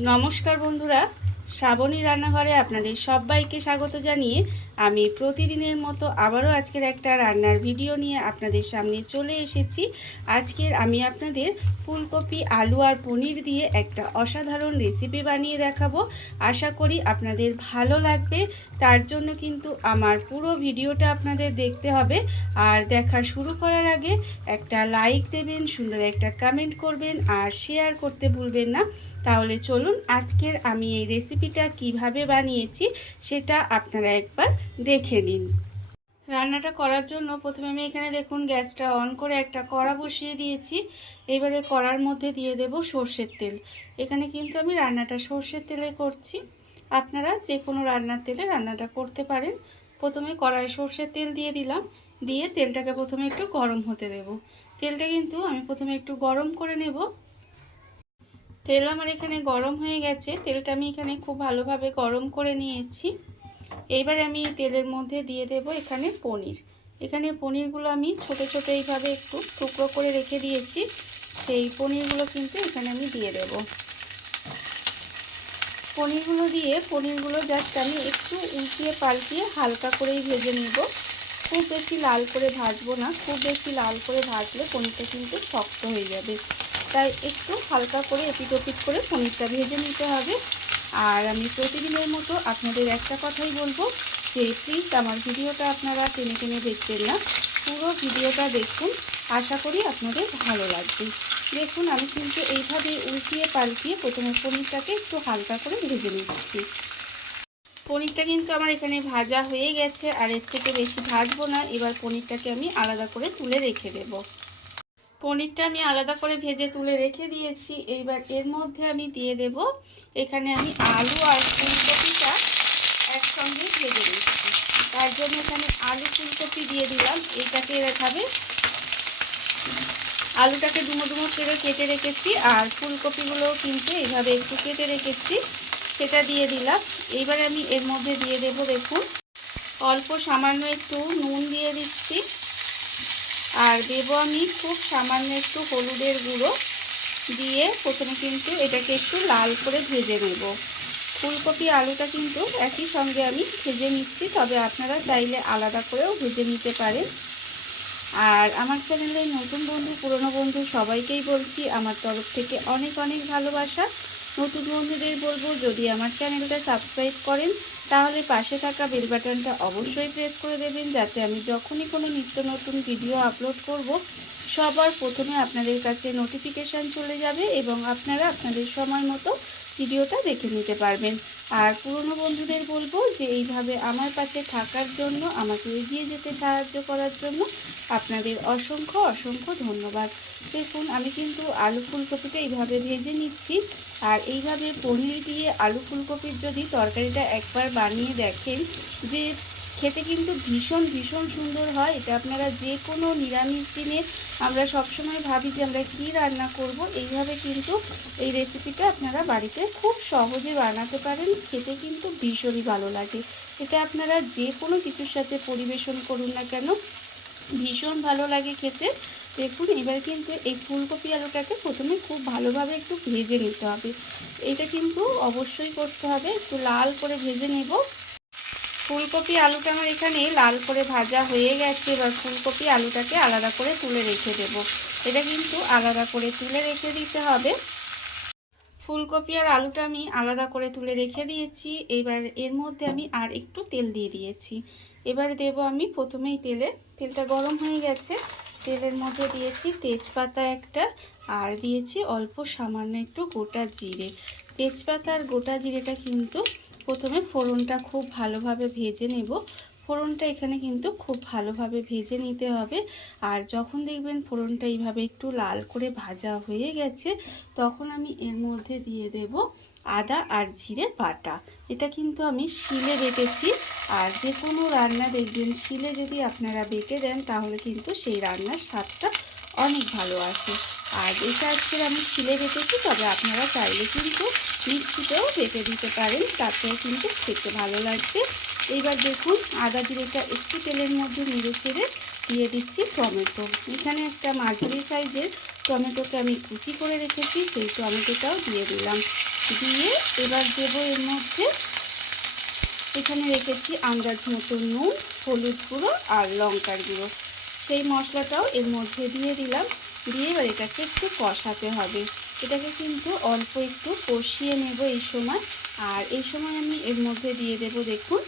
নমস্কার বন্ধুরা, শ্রাবণী রান্নাঘরে আপনাদের সবাইকে স্বাগত জানিয়ে আমি প্রতিদিনের মতো আবারও আজকের একটা রান্নার ভিডিও নিয়ে আপনাদের সামনে চলে এসেছি। আজকের আমি আপনাদের ফুলকপি, আলু আর পনির দিয়ে একটা অসাধারণ রেসিপি বানিয়ে দেখাবো। আশা করি আপনাদের ভালো লাগবে। তার জন্য কিন্তু আমার পুরো ভিডিওটা আপনাদের দেখতে হবে। আর দেখা শুরু করার আগে একটা লাইক দেবেন, সুন্দর একটা কমেন্ট করবেন আর শেয়ার করতে ভুলবেন না। তাহলে চলুন আজকের আমি এই রেসিপিটা কিভাবে বানিয়েছি সেটা আপনারা একবার দেখে নিন। রান্নাটা করার জন্য প্রথমে আমি এখানে দেখুন গ্যাসটা অন করে একটা কড়া বসিয়ে দিয়েছি। এবারে কড়ার মধ্যে দিয়ে দেব সর্ষের তেল। এখানে কিন্তু আমি রান্নাটা সর্ষের তেলে করছি, আপনারা যে কোনো রান্নার তেলে রান্নাটা করতে পারেন। প্রথমে কড়াই সর্ষের তেল দিয়ে দিলাম, দিয়ে তেলটাকে প্রথমে একটু গরম হতে দেব। তেলটা কিন্তু আমি প্রথমে একটু গরম করে নেব। তেল আমার এখানে গরম হয়ে গেছে, তেলটা আমি এখানে খুব ভালোভাবে গরম করে নিয়েছি। এইবারে আমি তেলের মধ্যে দিয়ে দেব এখানে পনির। এখানে পনিরগুলো আমি ছোট ছোট এইভাবে একটু টুকরো করে রেখে দিয়েছি, সেই পনিরগুলো কিন্তু এখানে আমি দিয়ে দেব। পনিরগুলো জাস্ট আমি একটু উল্টিয়ে পাল্টিয়ে হালকা করেই ভেজে নেব। খুব বেশি লাল করে ভাজবো না, খুব বেশি লাল করে ভাজলে পনিরটা কিন্তু শক্ত হয়ে যাবে। তাই একটু হালকা করে এপিট ওপিট করে পনিরটা ভেজে নিতে হবে। আর আমি প্রতিদিনের মতো আপনাদের একটা কথাই বলবো যে প্লিজ আমার ভিডিওটা আপনারা টেনে টেনে দেখবেন না, পুরো ভিডিওটা দেখুন। আশা করি আপনাদের ভালো লাগবে। দেখুন আমি কিন্তু এইভাবে উল্টিয়ে পাল্টিয়ে প্রথমে পনিরটাকে একটু হালকা করে ভেজে নিচ্ছি। পনিরটা কিন্তু আমার এখানে ভাজা হয়ে গেছে, আর এর থেকে বেশি ভাজবো না। এবার পনিরটাকে আমি আলাদা করে তুলে রেখে দেব। পনিরটা আমি আলাদা করে ভেজে তুলে রেখে দিয়েছি। এইবার এর মধ্যে আমি দিয়ে দেব, এখানে আমি আলু আর ফুলকপিটা একসঙ্গে ভেজে দিচ্ছি। তার জন্য এখানে আলু ফুলকপি দিয়ে দিলাম। এইটাকে দেখাবে, আলুটাকে ডুমো ডুমো করে কেটে রেখেছি, আর ফুলকপিগুলোও কিন্তু এইভাবে একটু কেটে রেখেছি, সেটা দিয়ে দিলাম। এইবারে আমি এর মধ্যে দিয়ে দেব, দেখুন অল্প সামান্য একটু নুন দিয়ে দিচ্ছি, আর দেব আমি খুব সামান্য একটু হলুদের গুঁড়ো দিয়ে প্রথমে কিন্তু এটাকে একটু লাল করে ভেজে নেব। ফুলকপি আলুটা কিন্তু একই সঙ্গে আমি ভেজে নিচ্ছি, তবে আপনারা চাইলে আলাদা করেও ভেজে নিতে পারেন। আর আমার চ্যানেলে নতুন বন্ধু, পুরনো বন্ধু সবাইকেই বলছি আমার তরফ থেকে অনেক অনেক ভালোবাসা। নতুন বন্ধুদের বলবো, যদি আমার চ্যানেলটা সাবস্ক্রাইব করেন তাহলে পাশে থাকা বেল বাটনটা অবশ্যই প্রেস করে দেবেন, যাতে আমি যখনই কোনো নিত্য নতুন ভিডিও আপলোড করব সবার প্রথমে আপনাদের কাছে নোটিফিকেশান চলে যাবে এবং আপনারা আপনাদের সময় মতো ভিডিওটা দেখে নিতে পারবেন। আর পুরনো বন্ধুদের বলবো যে এইভাবে আমার পাশে থাকার জন্য, আমাকে এগিয়ে যেতে সাহায্য করার জন্য আপনাদের অসংখ্য অসংখ্য ধন্যবাদ। দেখুন আমি কিন্তু আলু ফুলকপিটা এইভাবে ভেজে নিচ্ছি। আর এইভাবে পনির দিয়ে আলু ফুলকপির যদি তরকারিটা একবার বানিয়ে দেখেন, যে খেতে কিন্তু ভীষণ ভীষণ সুন্দর হয়। এটা আপনারা যে কোনো নিরামিষ দিনে, আমরা সবসময় ভাবি যে আমরা কী রান্না করব, এইভাবে কিন্তু এই রেসিপিটা আপনারা বাড়িতে খুব সহজে বানাতে পারেন। খেতে কিন্তু ভীষণই ভালো লাগে। এটা আপনারা যে কোনো কিছুর সাথে পরিবেশন করুন না কেন, ভীষণ ভালো লাগে খেতে। দেখুন এবার কিন্তু এই ফুলকপি আলুটাকে প্রথমে খুব ভালোভাবে একটু ভেজে নিতে হবে। এটা কিন্তু অবশ্যই করতে হবে, একটু লাল করে ভেজে নেব। ফুলকপি আলুটা আমার এখানে লাল করে ভাজা হয়ে গেছে। এবার ফুলকপি আলুটাকে আলাদা করে তুলে রেখে দেব। এটা কিন্তু আলাদা করে তুলে রেখে দিতে হবে। ফুলকপি আর আলুটা আমি আলাদা করে তুলে রেখে দিয়েছি। এবার এর মধ্যে আমি আর একটু তেল দিয়ে দিয়েছি। এবারে দেব আমি প্রথমেই তেলটা গরম হয়ে গেছে। তেলের মধ্যে দিয়েছি তেজপাতা একটা, আর দিয়েছি অল্প সামান্য একটু গোটা জিরে। তেজপাতা আর গোটা জিরেটা কিন্তু প্রথমে ফোড়নটা খুব ভালোভাবে ভেজে নেব। ফোড়নটা এখানে কিন্তু খুব ভালোভাবে ভেজে নিতে হবে। আর যখন দেখবেন ফোড়নটা এইভাবে একটু লাল করে ভাজা হয়ে গেছে, তখন আমি এর মধ্যে দিয়ে দেব আদা আর জিরে বাটা। এটা কিন্তু আমি শিলে বেটেছি। আর যে কোনো রান্না দেখবেন শিলে যদি আপনারা বেটে দেন তাহলে কিন্তু সেই রান্নার স্বাদটা অনেক ভালো আসে। আর এটা আজকে আমি শিলে বেটেছি, তবে আপনারা চাইলে কিন্তু মিক্সিতেও বেটে দিতে পারেন, তাতেও কিন্তু খেতে ভালো লাগবে। এইবার দেখুন আদা জিরেটা একটু তেলের মধ্যে নেড়ে চেড়ে দিয়ে দিচ্ছি টমেটো। এখানে একটা মাঝারি সাইজের টমেটোকে আমি কুচি করে রেখেছি, সেই টমেটোটাও দিয়ে দিলাম। দিয়ে এবার দেবো এর মধ্যে, এখানে রেখেছি আন্দাজ মতো নুন, হলুদ গুঁড়ো আর লঙ্কার গুঁড়ো, সেই মশলাটাও এর মধ্যে দিয়ে দিলাম। দিয়ে এবার এটাকে একটু কষাতে হবে। এটাকে কিন্তু অল্প একটু কষিয়ে নেব এই সময়। আর এই সময় আমি এর মধ্যে দিয়ে দেব, দেখুন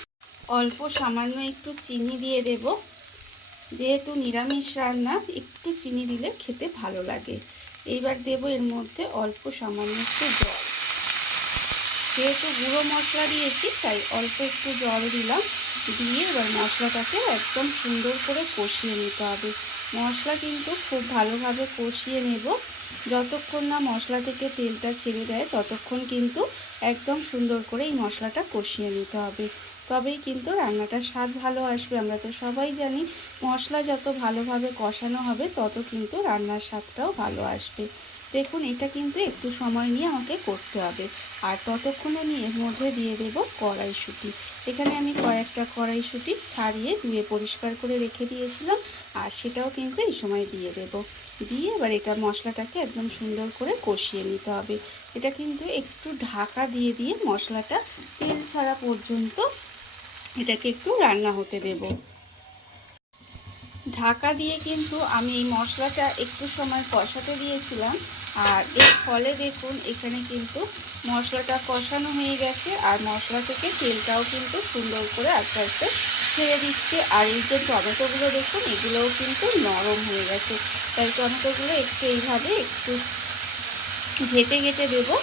অল্প সামান্য একটু চিনি দিয়ে দেব। যেহেতু নিরামিষ রান্না, একটু চিনি দিলে খেতে ভালো লাগে। এইবার দেব এর মধ্যে অল্প সামান্য একটু জল। যেহেতু গুঁড়ো মশলা দিয়েছি তাই অল্প একটু জল দিলাম। দিয়ে এবার মশলাটাকে একদম সুন্দর করে কষিয়ে নিতে হবে। মশলা কিন্তু খুব ভালোভাবে কষিয়ে নেব। যতক্ষণ না মশলা থেকে তেলটা ছেড়ে দেয় ততক্ষণ কিন্তু একদম সুন্দর করে এই মশলাটা কষিয়ে নিতে হবে। তবেই কিন্তু রান্নাটার স্বাদ ভালো আসবে। আমরা তো সবাই জানি মশলা যত ভালোভাবে কষানো হবে তত কিন্তু রান্নার স্বাদটাও ভালো আসবে। দেখুন এটা কিন্তু একটু সময় নিয়ে আমাকে করতে হবে। আর ততক্ষণে আমি এর মধ্যে দিয়ে দেব কড়াইশুঁটি। এখানে আমি কয়েকটা কড়াইশুঁটি ছাড়িয়ে ধুয়ে পরিষ্কার করে রেখে দিয়েছিলাম, আর সেটাও কিন্তু এই সময় দিয়ে দেব। দিয়ে এবার এটা মশলাটাকে একদম সুন্দর করে কষিয়ে নিতে হবে। এটা কিন্তু একটু ঢাকা দিয়ে দিয়ে মশলাটা তেল ছাড়া পর্যন্ত এটাকে একটু রান্না হতে দেব। ঢাকা দিয়ে কিন্তু আমি এই মশলাটা একটু সময় কষাতে দিয়েছিলাম। আর এর ফলে দেখুন এখানে কিন্তু মশলাটা কষানো হয়ে গেছে, আর মশলা থেকে তেলটাও কিন্তু সুন্দর করে আস্তে আস্তে ছেড়ে দিচ্ছে। আর এই যে টমেটোগুলো দেখুন এগুলোও কিন্তু নরম হয়ে গেছে। তাই টমেটোগুলো একটু এইভাবে একটু ঘেটে ঘেটে দেবো।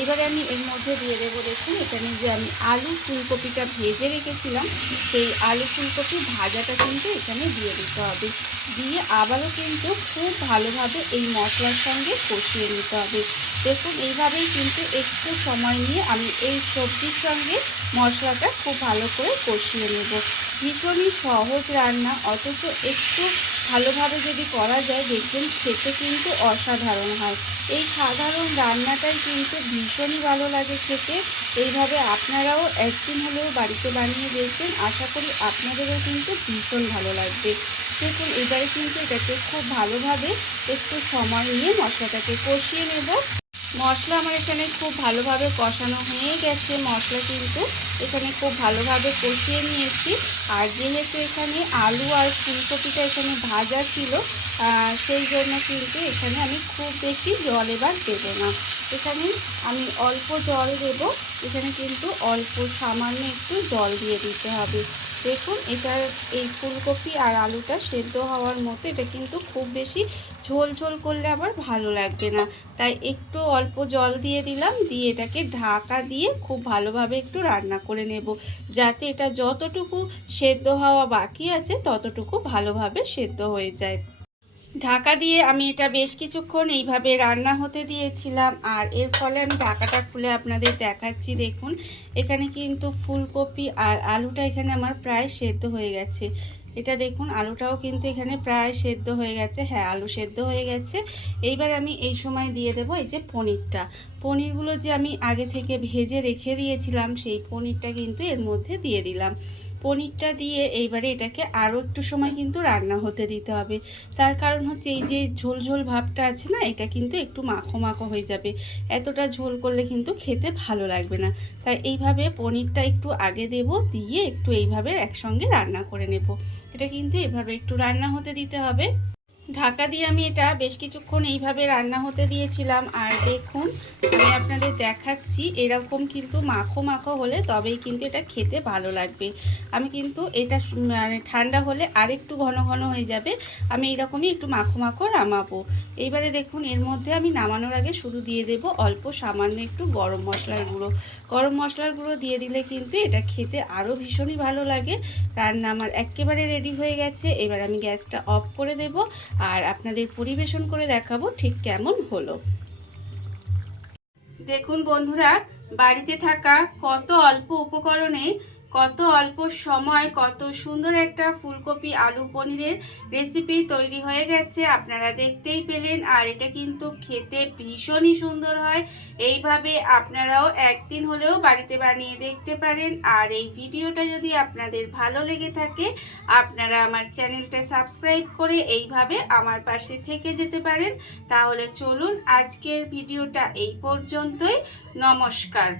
এবারে আমি এর মধ্যে দিয়ে দেবো, দেখুন এখানে যে আমি আলু ফুলকপিটা ভেজে রেখেছিলাম সেই আলু ফুলকপি ভাজাটা কিন্তু এখানে দিয়ে দিতে হবে। দিয়ে আবারও কিন্তু খুব ভালোভাবে এই মশলার সঙ্গে কষিয়ে নিতে হবে। দেখুন এইভাবেই কিন্তু একটু সময় নিয়ে আমি এই সবজির সঙ্গে মশলাটা খুব ভালো করে কষিয়ে নেব। ভীষণই সহজ রান্না, অথচ একটু ভালোভাবে যদি করা যায় দেখবেন খেতে কিন্তু অসাধারণ হয়। এই সাধারণ রান্নাটাই কিন্তু ভীষণই ভালো লাগে খেতে। এইভাবে আপনারাও একদিন হলেও বাড়িতে বানিয়ে দেখবেন, আশা করি আপনাদেরও কিন্তু ভীষণ ভালো লাগবে। দেখুন এবারে কিন্তু এটাকে খুব ভালোভাবে একটু সময় নিয়ে মশলাটাকে কষিয়ে নেব। মশলা আমার এখানে খুব ভালোভাবে কষানো হয়ে গেছে। মশলা কিন্তু এখানে খুব ভালোভাবে কষিয়ে নিয়েছি। আর যেহেতু এখানে আলু আর ফুলকপিটা এখানে ভাজা ছিল, সেই জন্য কিন্তু এখানে আমি খুব বেশি জল এবার দেবো না। এখানে আমি অল্প জল দেব। এখানে কিন্তু অল্প সামান্য একটু জল দিয়ে দিতে হবে। দেখুন এটার এই ফুলকপি আর আলুটা সেদ্ধ হওয়ার মতো, এটা কিন্তু খুব বেশি ঝোল ঝোল করলে আবার ভালো লাগবে না। তাই একটু অল্প জল দিয়ে দিলাম। দিয়ে এটাকে ঢাকা দিয়ে খুব ভালোভাবে একটু রান্না করে নেব, যাতে এটা যতটুকু সেদ্ধ হওয়া বাকি আছে ততটুকু ভালোভাবে সেদ্ধ হয়ে যায়। ঢাকা দিয়ে আমি এটা বেশ কিছুক্ষণ এইভাবে রান্না হতে দিয়েছিলাম। আর এর ফলে আমি ঢাকাটা খুলে আপনাদের দেখাচ্ছি। দেখুন এখানে কিন্তু ফুলকপি আর আলুটা এখানে আমার প্রায় সেদ্ধ হয়ে গেছে। এটা দেখুন আলুটাও কিন্তু এখানে প্রায় সেদ্ধ হয়ে গেছে। হ্যাঁ, আলু সেদ্ধ হয়ে গেছে। এইবার আমি এই সময় দিয়ে দেবো এই যে পনিরটা। পনিরগুলো যে আমি আগে থেকে ভেজে রেখে দিয়েছিলাম সেই পনিরটা কিন্তু এর মধ্যে দিয়ে দিলাম। পনিরটা দিয়ে এইবারে এটাকে আরও একটু সময় কিন্তু রান্না হতে দিতে হবে। তার কারণ হচ্ছে এই যে ঝোল ঝোল ভাবটা আছে না, এটা কিন্তু একটু মাখো মাখো হয়ে যাবে। এতটা ঝোল করলে কিন্তু খেতে ভালো লাগবে না। তাই এইভাবে পনিরটা একটু আগে দেব, দিয়ে একটু এইভাবে একসঙ্গে রান্না করে নেব। এটা কিন্তু এভাবে একটু রান্না হতে দিতে হবে। ঢাকা দিয়ে আমি এটা বেশ কিছুক্ষণ এইভাবে রান্না হতে দিয়েছিলাম। আর দেখুন আমি আপনাদের দেখাচ্ছি, এরকম কিন্তু মাখো মাখো হলে তবেই কিন্তু এটা খেতে ভালো লাগবে। আমি কিন্তু এটা মানে ঠান্ডা হলে আরেকটু ঘন ঘন হয়ে যাবে। আমি এইরকমই একটু মাখো মাখো নামাবো। এইবারে দেখুন এর মধ্যে আমি নামানোর আগে শুধু দিয়ে দেব অল্প সামান্য একটু গরম মশলার গুঁড়ো। গরম মশলার গুঁড়ো দিয়ে দিলে কিন্তু এটা খেতে আরও ভীষণই ভালো লাগে। রান্না আমার একেবারে রেডি হয়ে গেছে। এবার আমি গ্যাসটা অফ করে দেব আর আপনাদের পরিবেশন করে দেখাবো ঠিক কেমন হলো। দেখুন বন্ধুরা, বাড়িতে থাকা কত অল্প উপকরণে কত অল্প সময় কত সুন্দর একটা ফুলকপি আলু পনিরের রেসিপি তৈরি হয়ে গেছে, আপনারা দেখতেই পেলেন। আর এটা কিন্তু খেতে ভীষণই সুন্দর হয়। এইভাবে আপনারাও একদিন হলেও বাড়িতে বানিয়ে দেখতে পারেন। আর এই ভিডিওটা যদি আপনাদের ভালো লেগে থাকে, আপনারা আমার চ্যানেলটা সাবস্ক্রাইব করে এইভাবে আমার পাশে থেকে যেতে পারেন। তাহলে চলুন আজকের ভিডিওটা এই পর্যন্তই। নমস্কার।